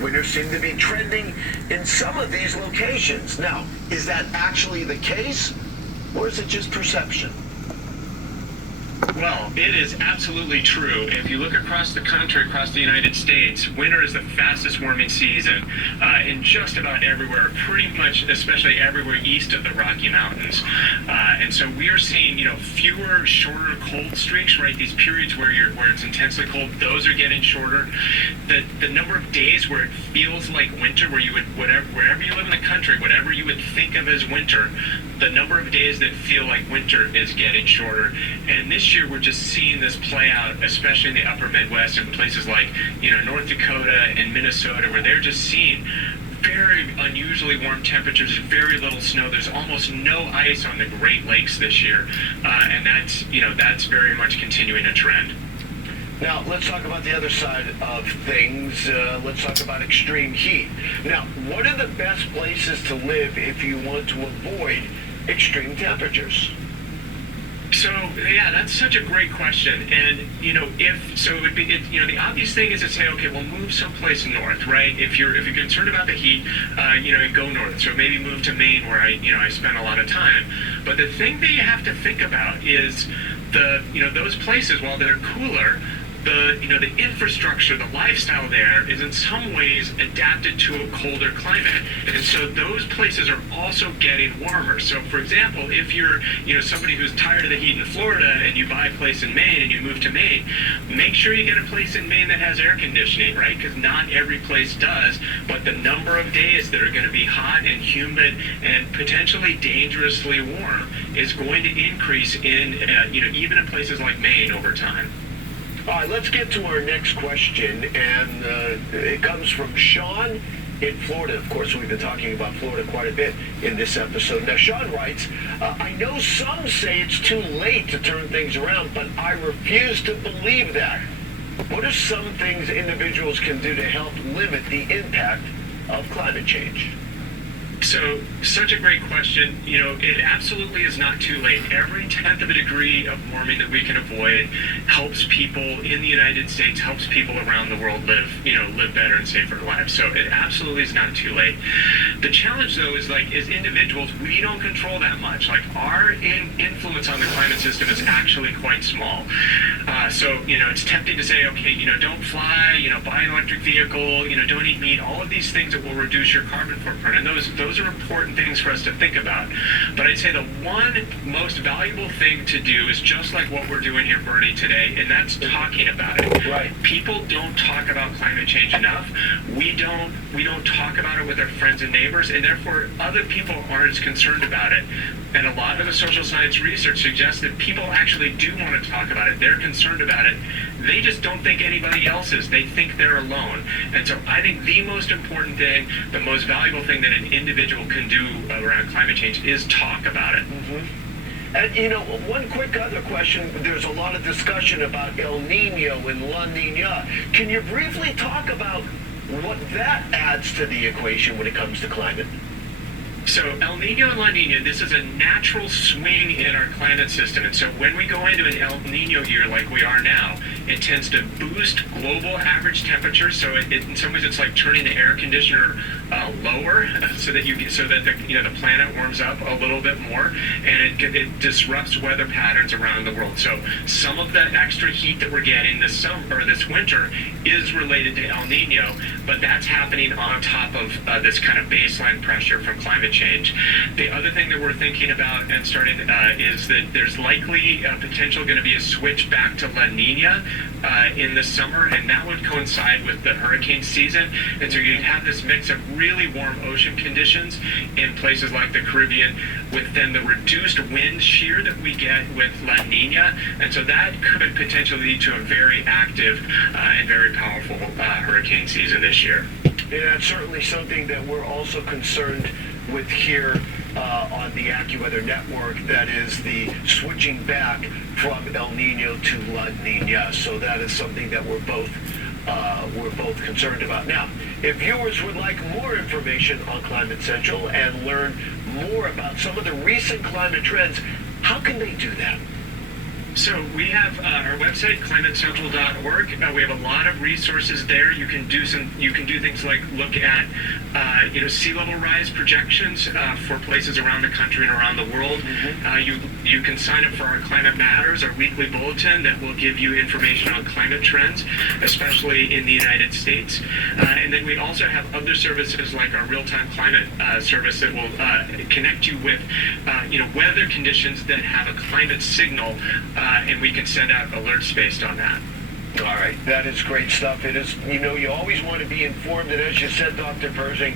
Winters seem to be trending in some of these locations. Now, is that actually the case, or is it just perception? Well, it is absolutely true. If you look across the country, across the United States, winter is the fastest warming season in just about everywhere, pretty much, especially everywhere east of the Rocky Mountains. And so we are seeing, fewer, shorter cold streaks, right? These periods where it's intensely cold, those are getting shorter. The number of days where it feels like winter, where you would, wherever you live in the country, whatever you would think of as winter, the number of days that feel like winter is getting shorter. And this year we're just seeing this play out, especially in the upper Midwest and places like, North Dakota and Minnesota, where they're just seeing very unusually warm temperatures, very little snow. There's almost no ice on the Great Lakes this year. And that's very much continuing a trend. Now, let's talk about the other side of things. Let's talk about extreme heat. Now, what are the best places to live if you want to avoid extreme temperatures? So, yeah, that's such a great question. And, the obvious thing is to say, okay, well, move someplace north, right? If you're concerned about the heat, go north. So maybe move to Maine, where I spend a lot of time. But the thing that you have to think about is those places, while they're cooler, the infrastructure, the lifestyle there is in some ways adapted to a colder climate. And so those places are also getting warmer. So for example, if you're, somebody who's tired of the heat in Florida and you buy a place in Maine and you move to Maine, make sure you get a place in Maine that has air conditioning, right? Because not every place does, but the number of days that are going to be hot and humid and potentially dangerously warm is going to increase in, even in places like Maine over time. All right, let's get to our next question, and it comes from Sean in Florida. Of course, we've been talking about Florida quite a bit in this episode. Now, Sean writes, I know some say it's too late to turn things around, but I refuse to believe that. What are some things individuals can do to help limit the impact of climate change? So, such a great question. It absolutely is not too late. Every tenth of a degree of warming that we can avoid helps people in the United States, helps people around the world live better and safer lives. So it absolutely is not too late. The challenge, though, is as individuals, we don't control that much. Our influence on the climate system is actually quite small. So, it's tempting to say, okay, don't fly, buy an electric vehicle, don't eat meat, all of these things that will reduce your carbon footprint. And those are important things for us to think about. But I'd say the one most valuable thing to do is just like what we're doing here, Bernie, today, and that's talking about it. Right. People don't talk about climate change enough. We don't talk about it with our friends and neighbors, and therefore other people aren't as concerned about it. And a lot of the social science research suggests that people actually do want to talk about it. They're concerned about it. They just don't think anybody else is. They think they're alone. And so I think the most important thing, the most valuable thing that an individual can do around climate change is talk about it. Mm-hmm. And, one quick other question. There's a lot of discussion about El Nino and La Nina. Can you briefly talk about what that adds to the equation when it comes to climate? So El Nino and La Nina, this is a natural swing in our climate system. And so when we go into an El Nino year like we are now, it tends to boost global average temperature. So in some ways it's like turning the air conditioner lower so that the planet warms up a little bit more, and it disrupts weather patterns around the world. So some of the extra heat that we're getting this summer or this winter is related to El Nino, but that's happening on top of this kind of baseline pressure from climate change. The other thing that we're thinking about and starting is that there's likely potential going to be a switch back to La Nina in the summer, and that would coincide with the hurricane season. And so you'd have this mix of really warm ocean conditions in places like the Caribbean, with then the reduced wind shear that we get with La Nina. And so that could potentially lead to a very active and very powerful hurricane season this year. Yeah, that's certainly something that we're also concerned with here on the AccuWeather network. That is the switching back from El Nino to La Nina. So that is something that we're both concerned about. Now, if viewers would like more information on Climate Central and learn more about some of the recent climate trends, how can they do that? So we have our website, climatecentral.org. We have a lot of resources there. You can do things like look at sea level rise projections for places around the country and around the world. You can sign up for our Climate Matters, our weekly bulletin that will give you information on climate trends, especially in the United States. And then we also have other services like our real-time climate service that will connect you with weather conditions that have a climate signal, and we can send out alerts based on that. All right, that is great stuff. It is, you always want to be informed, and as you said, Dr. Pershing,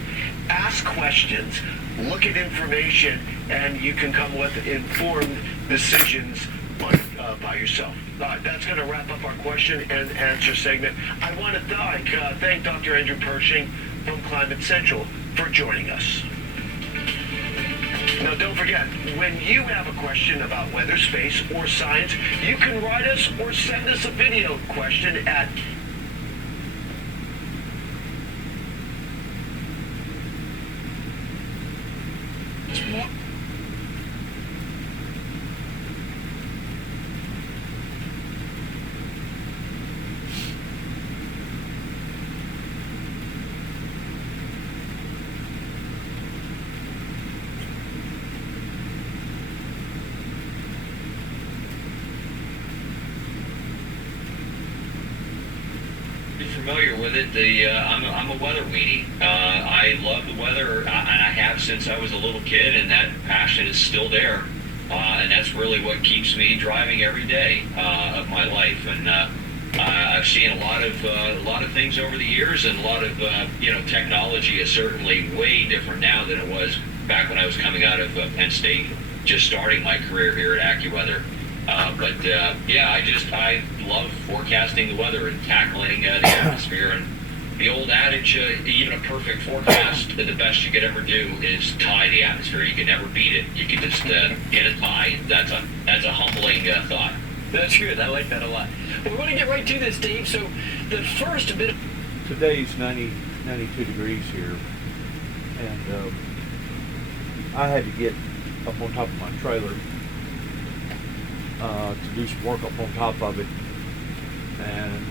ask questions, look at information, and you can come with informed decisions by yourself. That's going to wrap up our question and answer segment. I want to thank Dr. Andrew Pershing from Climate Central for joining us. Now, don't forget, when you have a question about weather, space, or science, you can write us or send us a video question at familiar with it. I'm a weather weenie. I love the weather, and I have since I was a little kid, and that passion is still there. And that's really what keeps me driving every day of my life. And I've seen a lot of things over the years, and a lot of technology is certainly way different now than it was back when I was coming out of Penn State, just starting my career here at AccuWeather. I love forecasting the weather and tackling the atmosphere. And the old adage, even a perfect forecast, the best you could ever do is tie the atmosphere. You can never beat it. You can just get a tie. That's a humbling thought. That's good. I like that a lot. Well, we want to get right to this, Dave. So the first bit of... Today's 92 degrees here, and I had to get up on top of my trailer to do some work up on top of it, and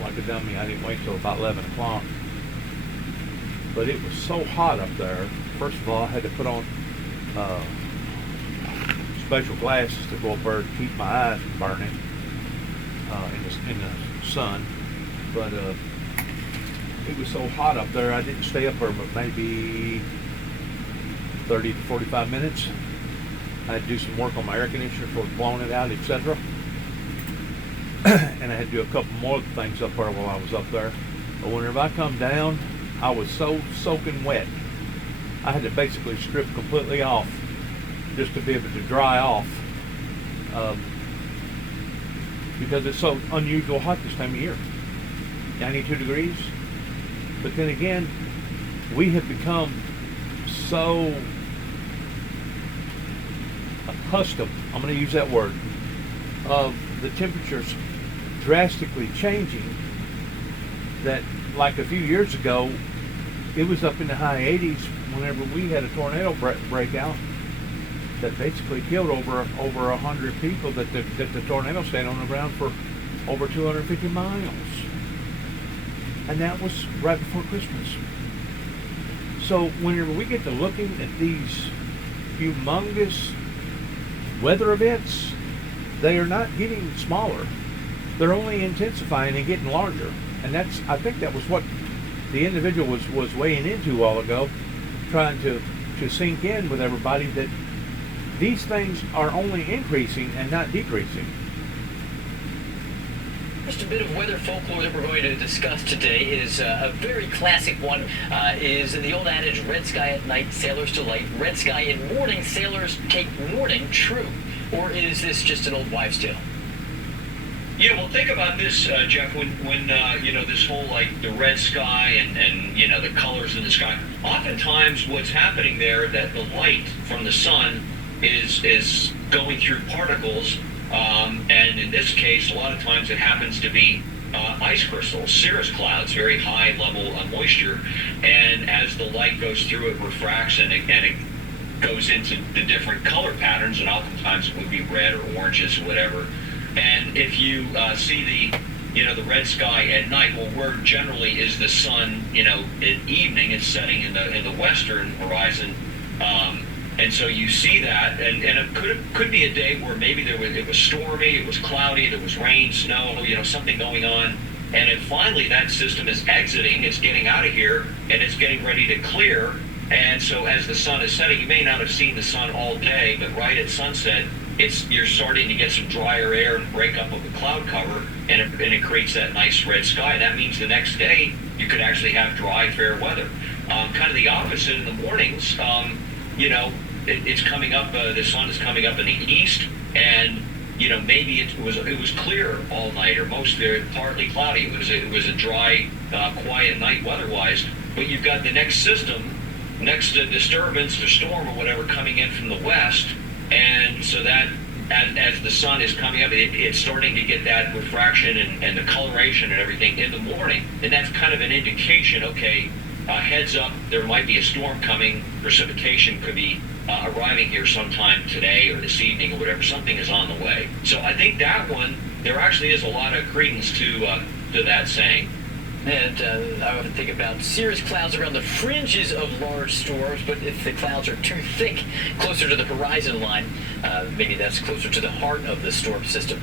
like a dummy, I didn't wait till about 11 o'clock. But it was so hot up there. First of all, I had to put on special glasses to go up there to keep my eyes from burning in the sun. But it was so hot up there, I didn't stay up there but maybe 30 to 45 minutes. I had to do some work on my air conditioner for blowing it out, etc. And I had to do a couple more things up there while I was up there. But whenever I come down, I was so soaking wet. I had to basically strip completely off just to be able to dry off because it's so unusual hot this time of year. 92 degrees. But then again, we have become so accustomed, I'm going to use that word, of the temperatures drastically changing, that like a few years ago it was up in the high 80s whenever we had a tornado breakout that basically killed over 100 people, that the tornado stayed on the ground for over 250 miles, and that was right before Christmas. So whenever we get to looking at these humongous weather events, they are not getting smaller. They're only intensifying and getting larger. And I think that was what the individual was weighing into a while ago, trying to sink in with everybody that these things are only increasing and not decreasing. Just a bit of weather folklore that we're going to discuss today is a very classic one, is the old adage, red sky at night, sailors delight, red sky in morning, sailors take warning, true? Or is this just an old wives' tale? Yeah, well, think about this, Jeff, when this whole, like, the red sky and the colors in the sky, oftentimes what's happening there, that the light from the sun is going through particles, and in this case, a lot of times it happens to be ice crystals, cirrus clouds, very high level moisture, and as the light goes through, it refracts and it goes into the different color patterns, and oftentimes it would be red or oranges or whatever. And if you see the red sky at night, well, where generally is the sun, at evening, it's setting in the western horizon. And so you see that, and it could be a day where maybe it was stormy, it was cloudy, there was rain, snow, something going on. And then finally that system is exiting, it's getting out of here, and it's getting ready to clear. And so as the sun is setting, you may not have seen the sun all day, but right at sunset, you're starting to get some drier air and breakup of the cloud cover, and it creates that nice red sky. That means the next day you could actually have dry, fair weather. Kind of the opposite in the mornings. It's coming up. The sun is coming up in the east, and maybe it was clear all night, or partly cloudy. It was a dry, quiet night weather-wise. But you've got the next system, next disturbance or storm or whatever coming in from the west, and so that as the sun is coming up, it's starting to get that refraction and the coloration and everything in the morning, and that's kind of an indication. Okay, heads up, there might be a storm coming. Precipitation could be arriving here sometime today or this evening or whatever. Something is on the way. So I think that one, there actually is a lot of credence to that saying. And I often think about cirrus clouds around the fringes of large storms, but if the clouds are too thick, closer to the horizon line, maybe that's closer to the heart of the storm system.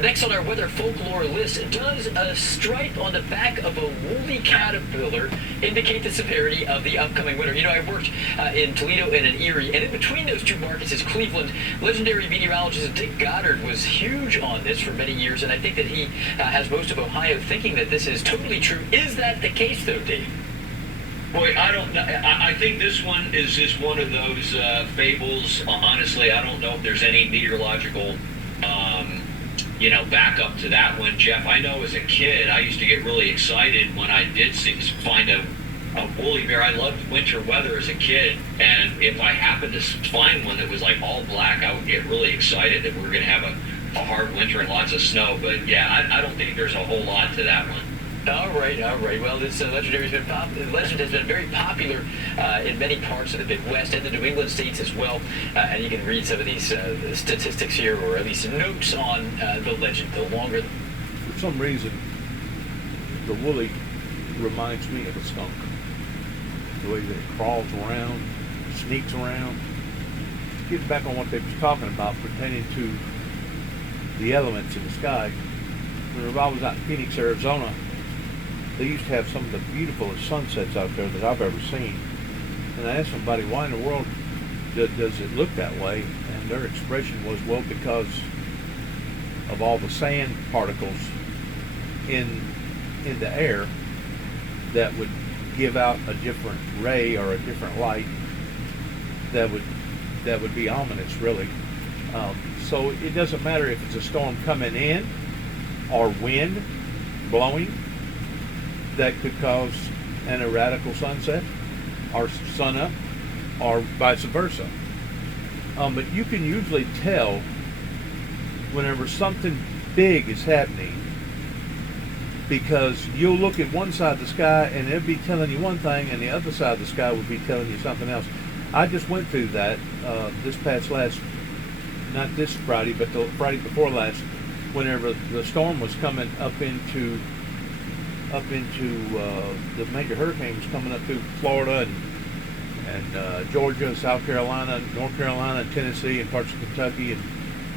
Next on our weather folklore list, does a stripe on the back of a woolly caterpillar indicate the severity of the upcoming winter? I worked in Toledo and in Erie, and in between those two markets is Cleveland. Legendary meteorologist Dick Goddard was huge on this for many years, and I think that he has most of Ohio thinking that this is totally true. Is that the case, though, Dave? Boy, I don't know. I think this one is just one of those fables. Honestly, I don't know if there's any meteorological back up to that one, Jeff. I know as a kid, I used to get really excited when I did find a woolly bear. I loved winter weather as a kid, and if I happened to find one that was like all black, I would get really excited that we were going to have a hard winter and lots of snow. But yeah, I don't think there's a whole lot to that one. All right. Well, this legend has been very popular in many parts of the Midwest and the New England states as well. And you can read some of these statistics here, or at least notes on the legend. The longer. For some reason, the woolly reminds me of a skunk. The way that it crawls around, sneaks around. Getting back on what they were talking about pertaining to the elements in the sky. Whenever I was out in Phoenix, Arizona, they used to have some of the beautifulest sunsets out there that I've ever seen. And I asked somebody, why in the world does it look that way? And their expression was, well, because of all the sand particles in the air that would give out a different ray or a different light that would be ominous, really. So it doesn't matter if it's a storm coming in or wind blowing that could cause an erratical sunset or sunup, or vice versa. But you can usually tell whenever something big is happening, because you'll look at one side of the sky and it'll be telling you one thing, and the other side of the sky will be telling you something else. I just went through that not this Friday, but the Friday before last, whenever the storm was coming up into the major hurricanes coming up through Florida and Georgia, South Carolina, North Carolina, and Tennessee, and parts of Kentucky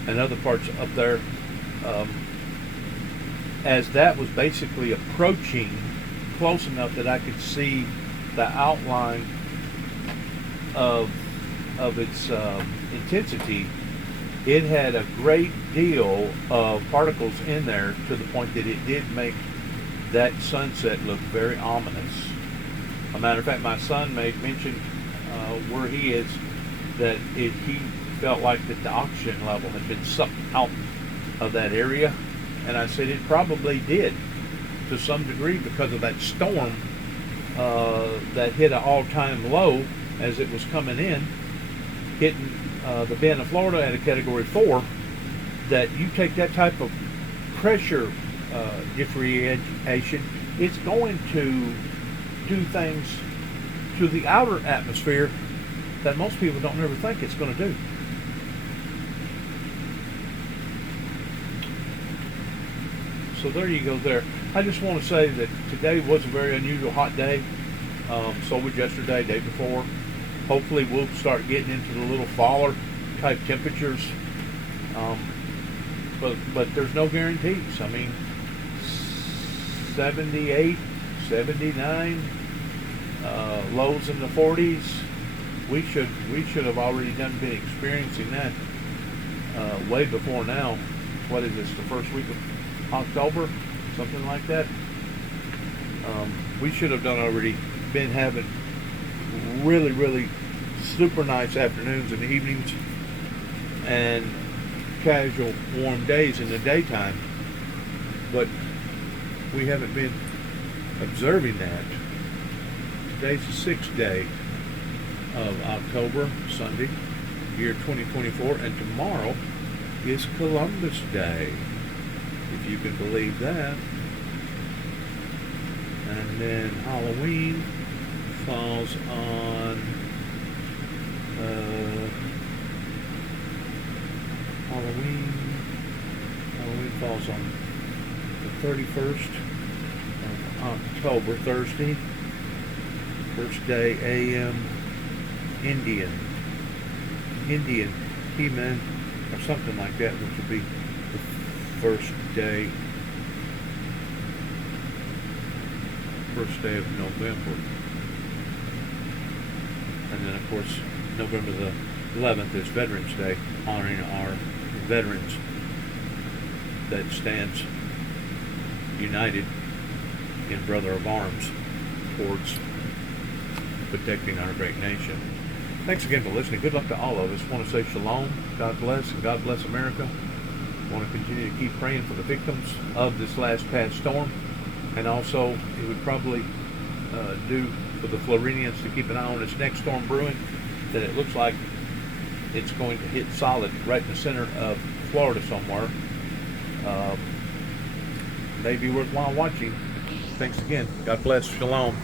and other parts up there. As that was basically approaching close enough that I could see the outline of its intensity, it had a great deal of particles in there to the point that it did make that sunset looked very ominous. A matter of fact, my son made mention where he is that he felt like that the oxygen level had been sucked out of that area, and I said it probably did to some degree because of that storm that hit an all-time low as it was coming in, hitting the Bend of Florida at a Category 4. That you take that type of pressure differentiation, it's going to do things to the outer atmosphere that most people don't ever think it's going to do. So there you go there. I just want to say that today was a very unusual hot day. So was yesterday, day before. Hopefully we'll start getting into the little faller type temperatures. But there's no guarantees. I mean, 78, 79, lows in the 40s. We should have already been experiencing that way before now. What is this? The first week of October, something like that. We should have already been having really, really super nice afternoons and evenings, and casual warm days in the daytime. But we haven't been observing that. Today's the 6th day of October, Sunday, year 2024, and tomorrow is Columbus Day, if you can believe that. And then Halloween falls on Halloween falls on the 31st of October, Thursday. First day AM Indian He-Man or something like that, which will be the first day of November. And then of course November the 11th is Veterans Day, honoring our veterans that stands united in brother of arms towards protecting our great nation. Thanks again for listening. Good luck to all of us. I want to say shalom, God bless, and God bless America. I want to continue to keep praying for the victims of this last past storm, and also it would probably do for the Floridians to keep an eye on this next storm brewing, that it looks like it's going to hit solid right in the center of Florida somewhere. May be worthwhile watching. Thanks again. God bless. Shalom.